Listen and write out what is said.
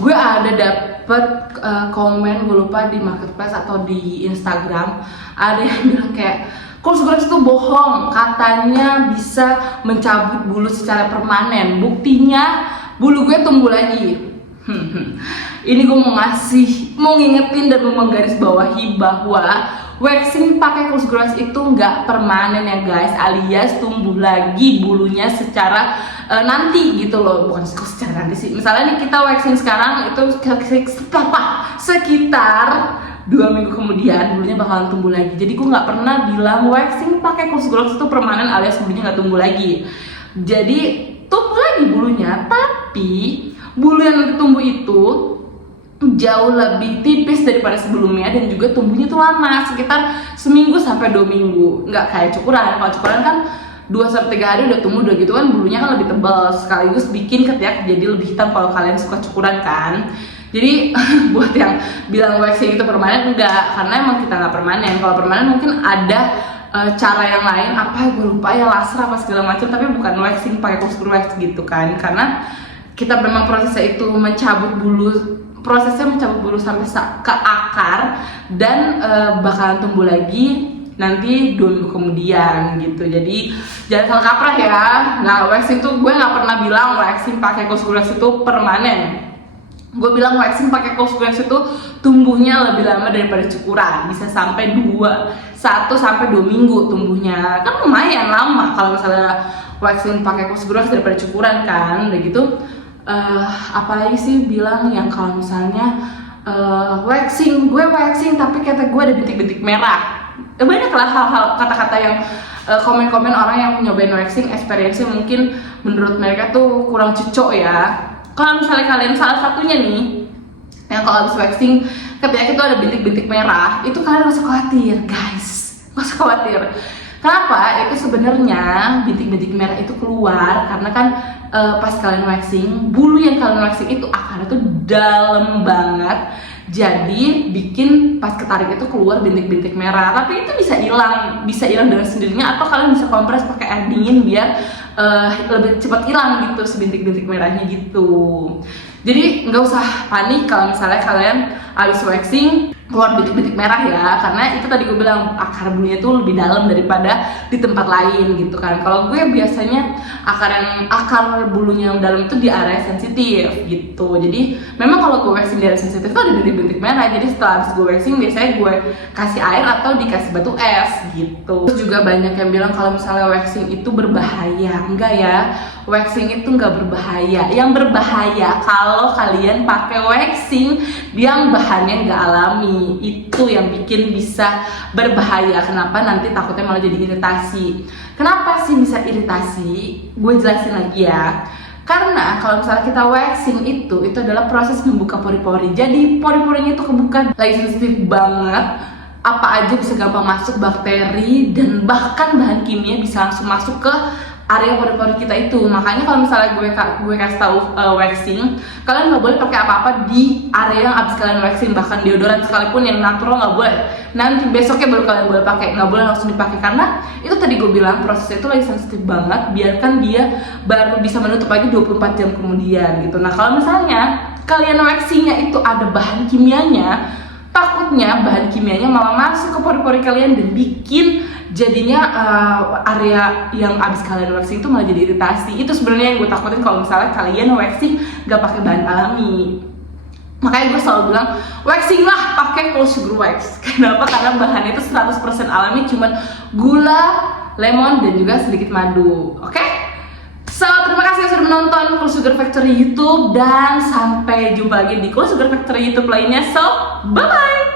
gue ada dapet komen, gue lupa di marketplace atau di Instagram, ada yang bilang kayak Course Growth itu bohong, katanya bisa mencabut bulu secara permanen, buktinya bulu gue tumbuh lagi. Ini gue mau ngingetin dan mau menggarisbawahi bahwa waxing pakai Course Growth itu nggak permanen ya guys, alias tumbuh lagi bulunya secara nanti gitu loh, bukan secara nanti sih. Misalnya nih kita waxing sekarang itu sekitar 2 minggu kemudian bulunya bakalan tumbuh lagi. Jadi gue nggak pernah bilang waxing pakai Course Growth itu permanen alias bulunya nggak tumbuh lagi. Jadi tumbuh lagi bulunya, tapi bulu yang nanti tumbuh itu jauh lebih tipis daripada sebelumnya dan juga tumbuhnya tuh lama, sekitar seminggu sampai 2 minggu. Nggak kayak cukuran. Kalau cukuran kan 2-3 hari udah tumbuh, udah gitu kan bulunya kan lebih tebal, sekaligus bikin ketiak jadi lebih hitam kalau kalian suka cukuran kan. Jadi buat yang bilang waxing itu permanen, enggak, karena emang kita nggak permanen. Kalau permanen mungkin ada cara yang lain, apa gue lupa ya, laser apa segala macam, tapi bukan waxing pakai Course Growth gitu kan. Karena kita memang prosesnya itu mencabut bulu sampai ke akar dan bakalan tumbuh lagi nanti 2 minggu kemudian gitu. Jadi jangan salah kaprah ya. Nah, waxing tuh gue nggak pernah bilang waxing pakai Course Growth itu permanen. Gue bilang waxing pakai Course Growth itu tumbuhnya lebih lama daripada cukuran, bisa sampai 1 sampai 2 minggu tumbuhnya. Kan lumayan lama kalau misalnya waxing pakai Course Growth daripada cukuran kan. Udah gitu apalagi sih bilang yang kalau misalnya waxing tapi kata gue ada bintik-bintik merah. Banyak lah hal-hal, kata-kata yang komen-komen orang yang nyobain waxing, experience mungkin menurut mereka tuh kurang cocok ya. Kalau misalnya kalian salah satunya nih yang kalau habis waxing ketiak itu ada bintik-bintik merah, itu kalian gak usah khawatir guys, gak usah khawatir. Kenapa? Itu sebenarnya bintik-bintik merah itu keluar karena kan pas kalian waxing, bulu yang kalian waxing itu akarnya tuh dalam banget, jadi bikin pas ketarik itu keluar bintik-bintik merah. Tapi itu bisa hilang dengan sendirinya, atau kalian bisa kompres pakai air dingin biar lebih cepat hilang gitu si bintik-bintik merahnya gitu. Jadi nggak usah panik kalau misalnya kalian habis waxing keluar bintik-bintik merah ya, karena itu tadi gue bilang akar bulunya tuh lebih dalam daripada di tempat lain gitu kan. Kalau gue biasanya akar bulunya yang dalam itu di area sensitif gitu. Jadi memang kalau gue waxing di area sensitif tuh ada bintik-bintik merah. Jadi setelah habis gue waxing biasanya gue kasih air atau dikasih batu es gitu. Terus juga banyak yang bilang kalau misalnya waxing itu berbahaya. Enggak ya, waxing itu nggak berbahaya. Yang berbahaya kalau kalian pakai waxing yang bahannya nggak alami, itu yang bikin bisa berbahaya. Kenapa? Nanti takutnya malah jadi iritasi. Kenapa sih bisa iritasi? Gue jelasin lagi ya. Karena kalau misalnya kita waxing itu adalah proses membuka pori-pori. Jadi pori-porinya itu kebuka, lagi sensitif banget. Apa aja bisa gampang masuk, bakteri dan bahkan bahan kimia bisa langsung masuk ke area pori-pori kita itu. Makanya kalau misalnya gue kasih tahu waxing, kalian nggak boleh pakai apa-apa di area yang abis kalian waxing, bahkan deodoran sekalipun yang natural nggak boleh. Nanti besoknya baru kalian boleh pakai, nggak boleh langsung dipakai, karena itu tadi gue bilang prosesnya itu lagi sensitif banget. Biarkan dia baru bisa menutup lagi 24 jam kemudian gitu. Nah kalau misalnya kalian waxingnya itu ada bahan kimianya, takutnya bahan kimianya malah masuk ke pori-pori kalian dan bikin jadinya area yang abis kalian waxing itu malah jadi iritasi. Itu sebenarnya yang gue takutin kalau misalnya kalian waxing gak pakai bahan alami. Makanya gue selalu bilang waxing lah pakai Course Growth. Kenapa? Karena bahannya itu 100% alami, cuman gula, lemon dan juga sedikit madu. Oke? So, terima kasih sudah menonton Cool Sugar Factory YouTube, dan sampai jumpa lagi di Cool Sugar Factory YouTube lainnya. So, bye bye.